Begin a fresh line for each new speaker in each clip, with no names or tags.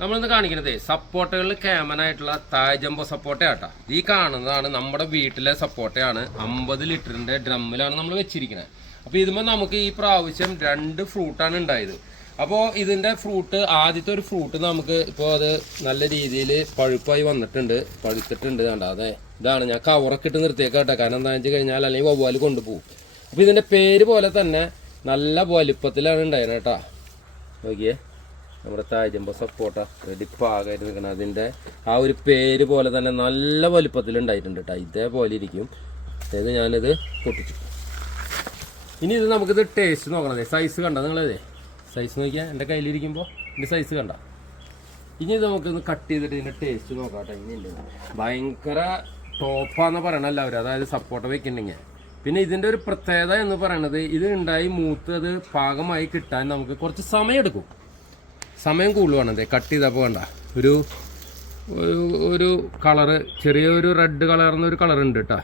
നമ്മളിന്ന് കാണിക്കുന്നത് സപ്പോർട്ടകളിൽ കേമനായിട്ടുള്ള സപ്പോർട്ട ആട്ടാ ഈ കാണുന്നതാണ് നമ്മുടെ വീട്ടിലെ സപ്പോർട്ടയാണ്. അമ്പത് ലിറ്ററിന്റെ ഡ്രമ്മിലാണ് നമ്മൾ വെച്ചിരിക്കുന്നത്. അപ്പൊ ഇതുമ്പോൾ നമുക്ക് ഈ പ്രാവശ്യം രണ്ട് ഫ്രൂട്ടാണ് ഉണ്ടായത്. അപ്പോൾ ഇതിന്റെ ഫ്രൂട്ട് ആദ്യത്തെ ഒരു ഫ്രൂട്ട് നമുക്ക് ഇപ്പോ അത് നല്ല രീതിയിൽ പഴുപ്പായി വന്നിട്ടുണ്ട്. പഴുത്തിട്ടുണ്ട് കണ്ട? അതെ. ഇതാണ്. ഞാൻ കവറൊക്കെ ഇട്ട് നിർത്തിയേക്കാട്ടെ. കാരണം എന്താണെന്ന് വെച്ച് കഴിഞ്ഞാൽ അല്ലെങ്കിൽ വവ്വാൽ കൊണ്ടുപോകും. അപ്പോൾ ഇതിന്റെ പേര് പോലെ തന്നെ നല്ല വലുപ്പത്തിലാണ് ഉണ്ടായത് കേട്ടാ. നോക്കിയേ. നമ്മുടെ താജമ്പ സപ്പോർട്ട. റെഡി പാകമായിട്ട് നിൽക്കണം അതിന്റെ ആ ഒരു പേര് പോലെ തന്നെ നല്ല വലുപ്പത്തിലുണ്ടായിട്ടുണ്ട് കേട്ടോ ഇതേപോലെ ഇരിക്കും. അതായത് ഞാനിത് പൊട്ടിച്ചു. ഇനി ഇത് നമുക്കിത് ടേസ്റ്റ് നോക്കണത് സൈസ് കണ്ട നിങ്ങളതേ? സൈസ് നോക്കിയാൽ എന്റെ കയ്യിലിരിക്കുമ്പോൾ ഇതിന്റെ സൈസ് കണ്ട. ഇനി ഇത് നമുക്കൊന്ന് കട്ട് ചെയ്തിട്ട് ഇതിന്റെ ടേസ്റ്റ് നോക്കാം കേട്ടോ ഇനി ഭയങ്കര ടോപ്പാന്ന് പറയണ എല്ലാവരും. അതായത് സപ്പോർട്ട വെക്കുന്നുണ്ടെങ്കിൽ. പിന്നെ ഇതിന്റെ ഒരു പ്രത്യേകത എന്ന് പറയണത് ഇത് ഉണ്ടായി മൂത്ത് അത് പാകമായി കിട്ടാൻ നമുക്ക് കുറച്ച് സമയമെടുക്കും. സമയം കൂടുതലാണ് അതെ കട്ട് ചെയ്തപ്പോൾ വേണ്ട ഒരു ഒരു- കളറ് ചെറിയൊരു റെഡ് കളർന്ന ഒരു കളർ ഉണ്ട് കേട്ടോ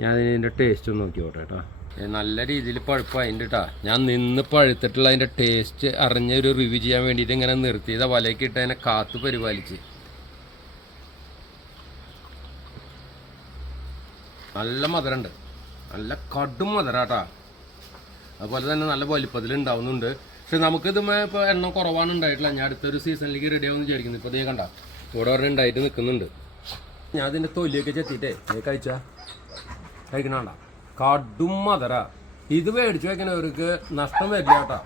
ഞാൻ അതിന്റെ ടേസ്റ്റ് ഒന്ന് നോക്കിയോട്ടെ കേട്ടോ നല്ല രീതിയിൽ പഴുപ്പായിട്ടുണ്ട് കേട്ടോ ഞാൻ നിന്ന് പഴുത്തിട്ടുള്ള അതിന്റെ ടേസ്റ്റ് അറിഞ്ഞ ഒരു റിവ്യൂ ചെയ്യാൻ വേണ്ടിയിട്ട് ഇങ്ങനെ നിർത്തിയത് വലയൊക്കെ ഇട്ട് അതിനെ കാത്തു പരിപാലിച്ച്. നല്ല മധുരമുണ്ട് നല്ല കടും മധുരാട്ടാ അതുപോലെ തന്നെ നല്ല വലിപ്പത്തിൽ ഉണ്ടാവുന്നുണ്ട്. പക്ഷെ നമുക്കിത് ഇപ്പോൾ എണ്ണം കുറവാണ് ഉണ്ടായിട്ടില്ല. ഞാൻ അടുത്തൊരു സീസണിലേക്ക് റെഡി ആവുമെന്ന് വിചാരിക്കുന്നു. ഇപ്പോൾ ഇതേ കണ്ട ഇവിടെ ഒരെണ്ണം ഉണ്ടായിട്ട് നിൽക്കുന്നുണ്ട് ഞാൻ അതിന്റെ തൊലിയൊക്കെ ചെത്തിയിട്ടേ നീ കഴിച്ചാ. കഴിക്കണണ്ട കടും മധുര. ഇത് മേടിച്ചു വെക്കുന്നവർക്ക് നഷ്ടം വരില്ല കേട്ടോ.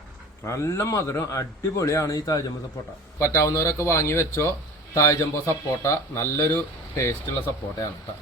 നല്ല മധുരം അടിപൊളിയാണ് ഈ താജമ്പോ സപ്പോട്ട. പറ്റാവുന്നവരൊക്കെ വാങ്ങി വെച്ചോ. താജമ്പോ സപ്പോട്ട നല്ലൊരു ടേസ്റ്റുള്ള സപ്പോട്ടയാണ് കേട്ടോ.